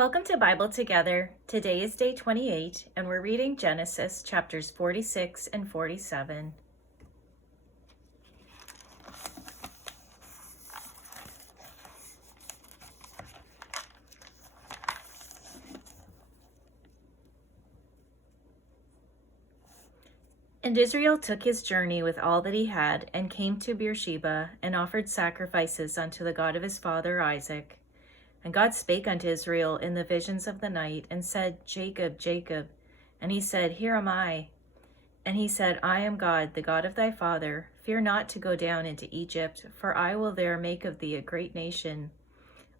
Welcome to Bible Together. Today is day 28, and we're reading Genesis chapters 46 and 47. And Israel took his journey with all that he had, and came to Beersheba, and offered sacrifices unto the God of his father Isaac. And God spake unto Israel in the visions of the night, and said, Jacob, Jacob. And he said, Here am I. And he said, I am God, the God of thy father. Fear not to go down into Egypt, for I will there make of thee a great nation.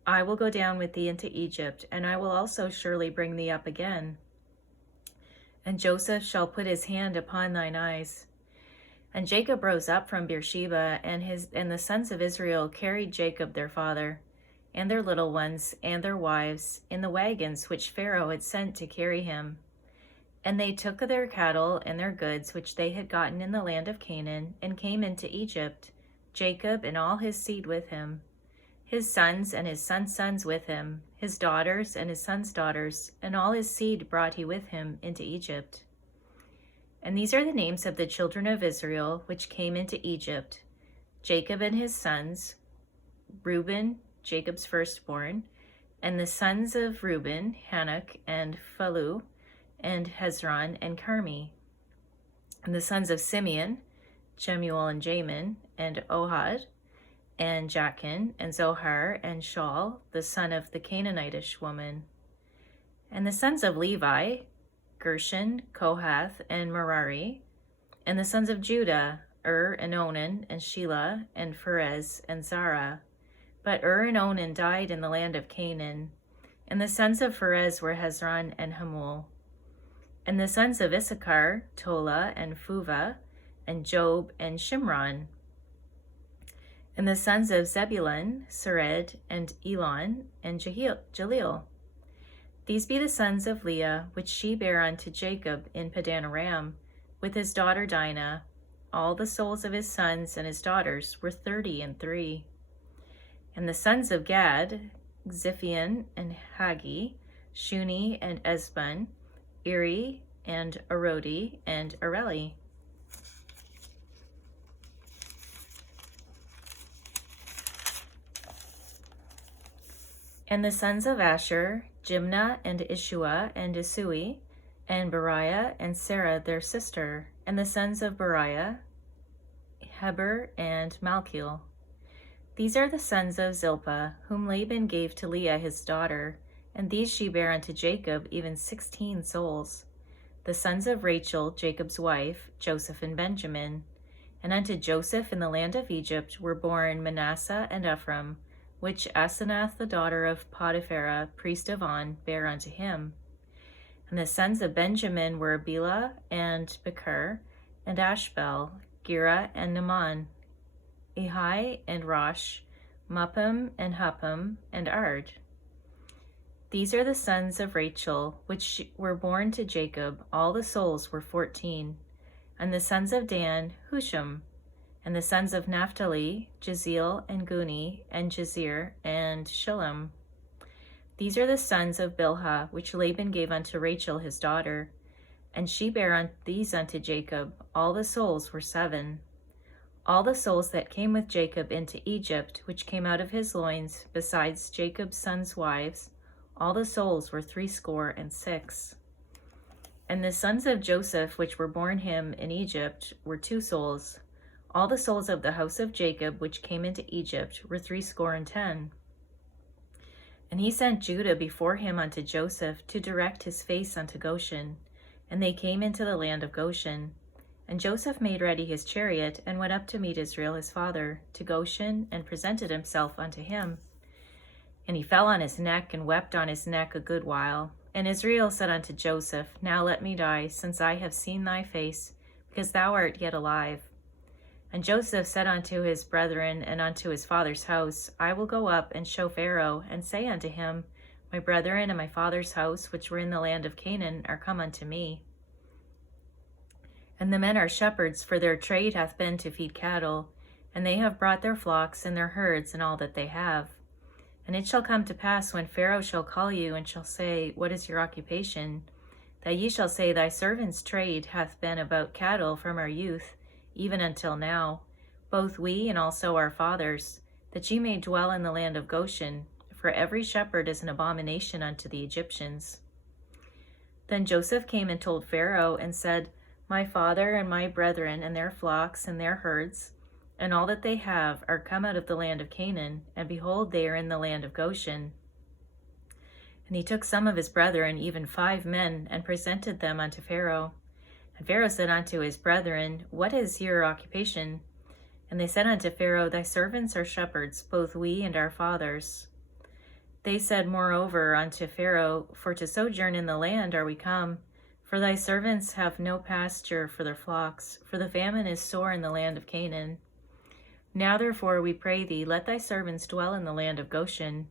I will go down with thee into Egypt, and I will also surely bring thee up again. And Joseph shall put his hand upon thine eyes. And Jacob rose up from Beersheba, and the sons of Israel carried Jacob their father, and their little ones, and their wives, in the wagons which Pharaoh had sent to carry him. And they took their cattle and their goods which they had gotten in the land of Canaan, and came into Egypt, Jacob and all his seed with him, his sons and his sons' sons with him, his daughters and his sons' daughters, and all his seed brought he with him into Egypt. And these are the names of the children of Israel which came into Egypt: Jacob and his sons, Reuben, Jacob's firstborn, and the sons of Reuben, Hanok and Phalu, and Hezron and Carmi. And the sons of Simeon, Jemuel and Jamin, and Ohad, and Jachin, and Zohar, and Shaul, the son of the Canaanitish woman. And the sons of Levi, Gershon, Kohath, and Merari. And the sons of Judah, and Onan, and Shelah, and Pharez, and Zara. But and Onan died in the land of Canaan. And the sons of Pharez were Hezron and Hamul. And the sons of Issachar, Tola, and Phuvah, and Job, and Shimron. And the sons of Zebulun, Sered, and Elon, and Jaleel. These be the sons of Leah, which she bare unto Jacob in Padan Aram, with his daughter Dinah. All the souls of his sons and his daughters were 33. And the sons of Gad, Ziphion, and Hagi, Shuni, and Esbon, Eri, and Arodi, and Areli. And the sons of Asher, Jimnah, and Ishua, and Isui, and Beriah, and Sarah their sister. And the sons of Beriah, Heber, and Malchiel. These are the sons of Zilpah, whom Laban gave to Leah his daughter, and these she bare unto Jacob, even 16 souls. The sons of Rachel, Jacob's wife, Joseph and Benjamin. And unto Joseph in the land of Egypt were born Manasseh and Ephraim, which Asenath the daughter of Potiphera, priest of On, bare unto him. And the sons of Benjamin were Bela, and Becher, and Ashbel, Gera, and Naaman, Ehi, and Rosh, Muppim, and Huppim, and Ard. These are the sons of Rachel, which were born to Jacob. All the souls were 14. And the sons of Dan, Husham. And the sons of Naphtali, Jaziel, and Guni, and Jazir, and Shillem. These are the sons of Bilhah, which Laban gave unto Rachel his daughter. And she bare these unto Jacob. All the souls were 7. All the souls that came with Jacob into Egypt, which came out of his loins, besides Jacob's sons' wives, all the souls were 66. And the sons of Joseph, which were born him in Egypt, were 2 souls. All the souls of the house of Jacob, which came into Egypt, were 70. And he sent Judah before him unto Joseph, to direct his face unto Goshen. And they came into the land of Goshen. And Joseph made ready his chariot, and went up to meet Israel his father, to Goshen, and presented himself unto him. And he fell on his neck, and wept on his neck a good while. And Israel said unto Joseph, Now let me die, since I have seen thy face, because thou art yet alive. And Joseph said unto his brethren and unto his father's house, I will go up and show Pharaoh, and say unto him, My brethren and my father's house, which were in the land of Canaan, are come unto me. And the men are shepherds, for their trade hath been to feed cattle, and they have brought their flocks and their herds and all that they have. And it shall come to pass, when Pharaoh shall call you, and shall say, What is your occupation? That ye shall say, Thy servant's trade hath been about cattle from our youth, even until now, both we and also our fathers, that ye may dwell in the land of Goshen, for every shepherd is an abomination unto the Egyptians. Then Joseph came and told Pharaoh, and said, My father and my brethren and their flocks and their herds, and all that they have, are come out of the land of Canaan, and behold, they are in the land of Goshen. And he took some of his brethren, even 5 men, and presented them unto Pharaoh. And Pharaoh said unto his brethren, What is your occupation? And they said unto Pharaoh, Thy servants are shepherds, both we and our fathers. They said moreover unto Pharaoh, For to sojourn in the land are we come, for thy servants have no pasture for their flocks, for the famine is sore in the land of Canaan. Now therefore we pray thee, let thy servants dwell in the land of Goshen.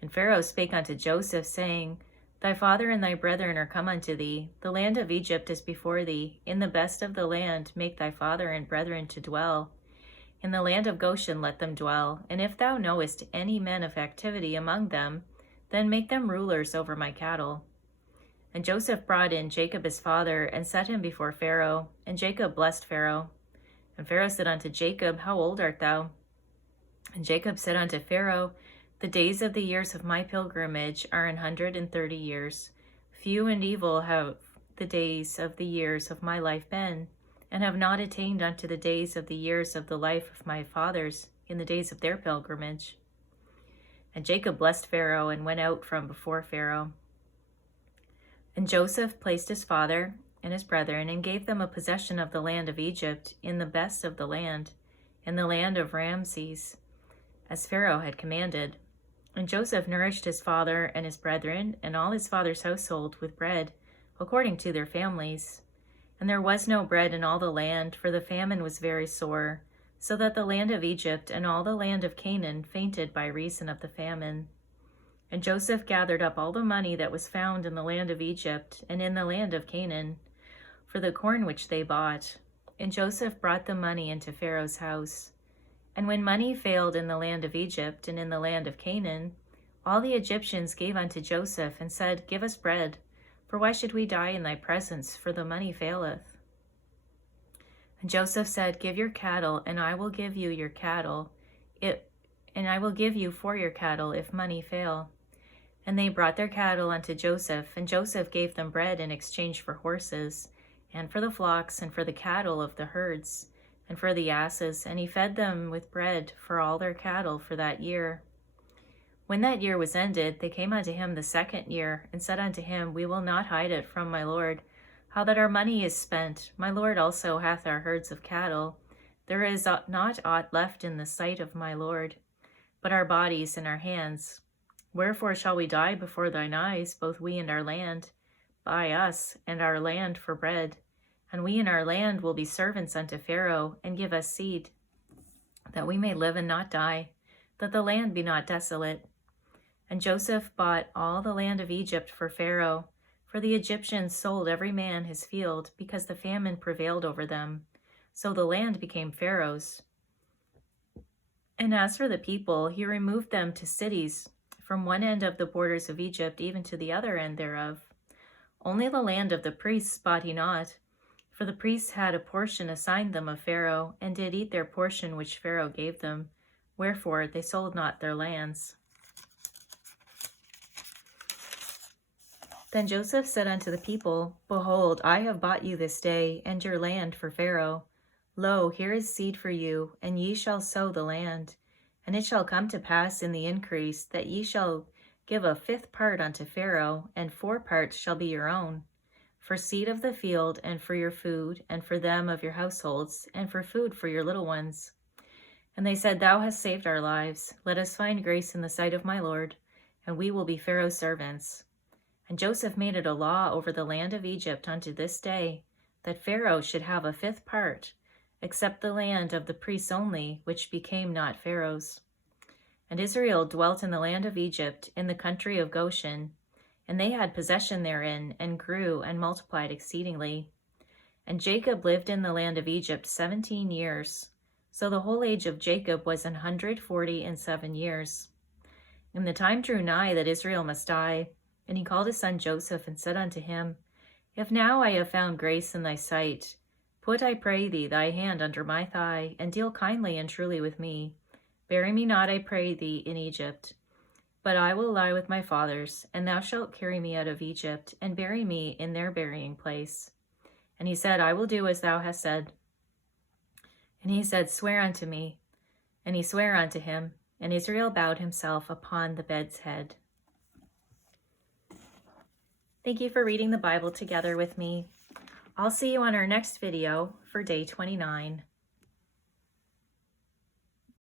And Pharaoh spake unto Joseph, saying, Thy father and thy brethren are come unto thee, the land of Egypt is before thee. In the best of the land make thy father and brethren to dwell. In the land of Goshen let them dwell, and if thou knowest any men of activity among them, then make them rulers over my cattle. And Joseph brought in Jacob his father, and set him before Pharaoh, and Jacob blessed Pharaoh. And Pharaoh said unto Jacob, How old art thou? And Jacob said unto Pharaoh, The days of the years of my pilgrimage are 130 years. Few and evil have the days of the years of my life been, and have not attained unto the days of the years of the life of my fathers in the days of their pilgrimage. And Jacob blessed Pharaoh, and went out from before Pharaoh. And Joseph placed his father and his brethren, and gave them a possession of the land of Egypt, in the best of the land, in the land of Ramses, as Pharaoh had commanded. And Joseph nourished his father and his brethren, and all his father's household, with bread, according to their families. And there was no bread in all the land, for the famine was very sore, so that the land of Egypt and all the land of Canaan fainted by reason of the famine. And Joseph gathered up all the money that was found in the land of Egypt and in the land of Canaan, for the corn which they bought. And Joseph brought the money into Pharaoh's house. And when money failed in the land of Egypt and in the land of Canaan, all the Egyptians gave unto Joseph, and said, Give us bread, for why should we die in thy presence, for the money faileth? And Joseph said, Give your cattle, and I will give you your cattle, and I will give you for your cattle, if money fail. And they brought their cattle unto Joseph, and Joseph gave them bread in exchange for horses, and for the flocks, and for the cattle of the herds, and for the asses, and he fed them with bread for all their cattle for that year. When that year was ended, they came unto him the 2nd year, and said unto him, We will not hide it from my lord, how that our money is spent. My lord also hath our herds of cattle. There is not aught left in the sight of my lord, but our bodies in our hands. Wherefore shall we die before thine eyes, both we and our land? Buy us and our land for bread, and we and our land will be servants unto Pharaoh, and give us seed, that we may live and not die, that the land be not desolate. And Joseph bought all the land of Egypt for Pharaoh, for the Egyptians sold every man his field, because the famine prevailed over them. So the land became Pharaoh's. And as for the people, he removed them to cities, from one end of the borders of Egypt even to the other end thereof. Only the land of the priests bought he not, for the priests had a portion assigned them of Pharaoh, and did eat their portion which Pharaoh gave them. Wherefore they sold not their lands. Then Joseph said unto the people, Behold, I have bought you this day, and your land for Pharaoh. Lo, here is seed for you, and ye shall sow the land. And it shall come to pass in the increase, that ye shall give a 5th part unto Pharaoh, and 4 parts shall be your own, for seed of the field, and for your food, and for them of your households, and for food for your little ones. And they said, Thou hast saved our lives. Let us find grace in the sight of my Lord, and we will be Pharaoh's servants. And Joseph made it a law over the land of Egypt unto this day, that Pharaoh should have a 5th part, except the land of the priests only, which became not Pharaoh's. And Israel dwelt in the land of Egypt, in the country of Goshen, and they had possession therein, and grew and multiplied exceedingly. And Jacob lived in the land of Egypt 17 years. So the whole age of Jacob was 147 years. And the time drew nigh that Israel must die. And he called his son Joseph and said unto him, If now I have found grace in thy sight, put, I pray thee, thy hand under my thigh, and deal kindly and truly with me. Bury me not, I pray thee, in Egypt. But I will lie with my fathers, and thou shalt carry me out of Egypt, and bury me in their burying place. And he said, I will do as thou hast said. And he said, Swear unto me. And he sware unto him, and Israel bowed himself upon the bed's head. Thank you for reading the Bible together with me. I'll see you on our next video for day 29.